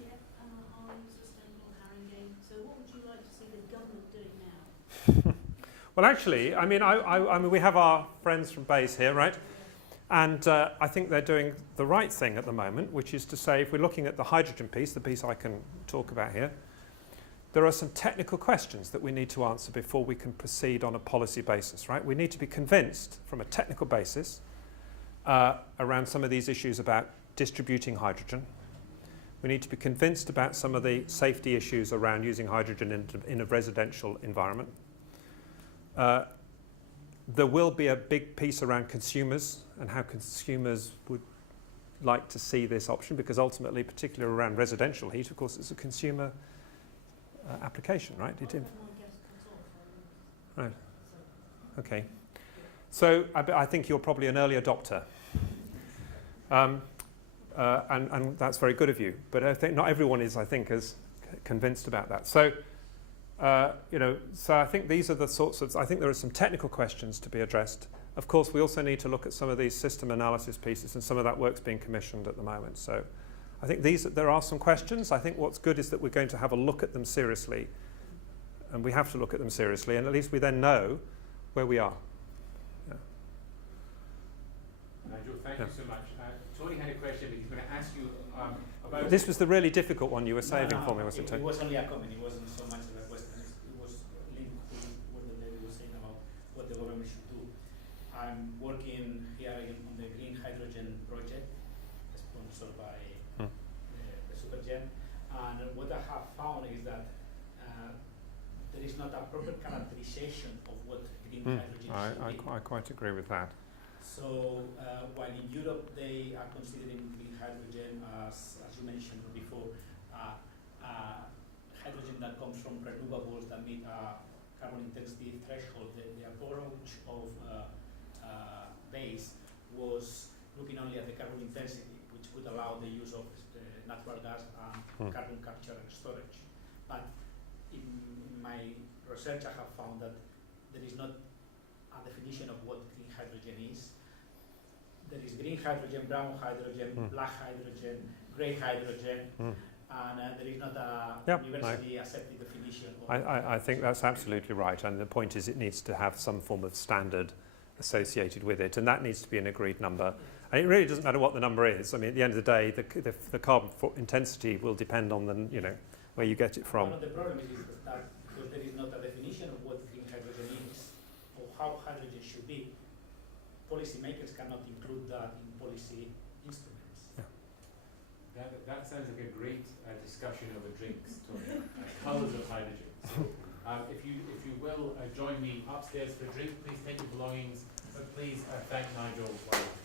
I'm Sustainable Haringey. So what would you like to see the government doing now? Well, actually, I mean, we have our friends from BEIS here, right? And I think they're doing the right thing at the moment, which is to say, if we're looking at the hydrogen piece, the piece I can talk about here, there are some technical questions that we need to answer before we can proceed on a policy basis, right? We need to be convinced from a technical basis around some of these issues about distributing hydrogen. We need to be convinced about some of the safety issues around using hydrogen in a residential environment. There will be a big piece around consumers and how consumers would like to see this option, because ultimately, particularly around residential heat, of course, it's a consumer application, right? Right. Okay. So I think you're probably an early adopter. And that's very good of you. But I think not everyone is, I think, as convinced about that. So, so I think these are the sorts of, I think there are some technical questions to be addressed. Of course, we also need to look at some of these system analysis pieces, and some of that work's being commissioned at the moment. So I think there are some questions. I think what's good is that we're going to have a look at them seriously, and we have to look at them seriously, and at least we then know where we are. Yeah. Nigel, thank you so much. Tony had a question that he's going to ask you about... This was the really difficult one you were saving for me, wasn't it? It was only a comment. It wasn't so much of a question. It was linked to what the lady was saying about what the government should do. I'm working here on the green hydrogen project, sponsored by the Supergen. And what I have found is that the there is not a proper characterization of what green Mm. hydrogen should be. I quite agree with that. So while in Europe they are considering green hydrogen as you mentioned before, hydrogen that comes from renewables that meet a carbon intensity threshold, the approach of BASE was looking only at the carbon intensity, which would allow the use of natural gas and carbon capture and storage. But in my research I have found that there is not a definition of what green hydrogen is. There is green hydrogen, brown hydrogen, black hydrogen, grey hydrogen, and there is not a universally accepted definition. I think that's absolutely right, and the point is it needs to have some form of standard associated with it, and that needs to be an agreed number. And it really doesn't matter what the number is. I mean, at the end of the day, the carbon intensity will depend on where you get it from. One of the problems is that because there is not a definition of what green hydrogen is or how hydrogen should be, policymakers cannot include that in policy instruments. Yeah. That sounds like a great discussion over drinks, Tony. Colours of hydrogen. So, if you will join me upstairs for a drink, please take your belongings. But please thank Nigel for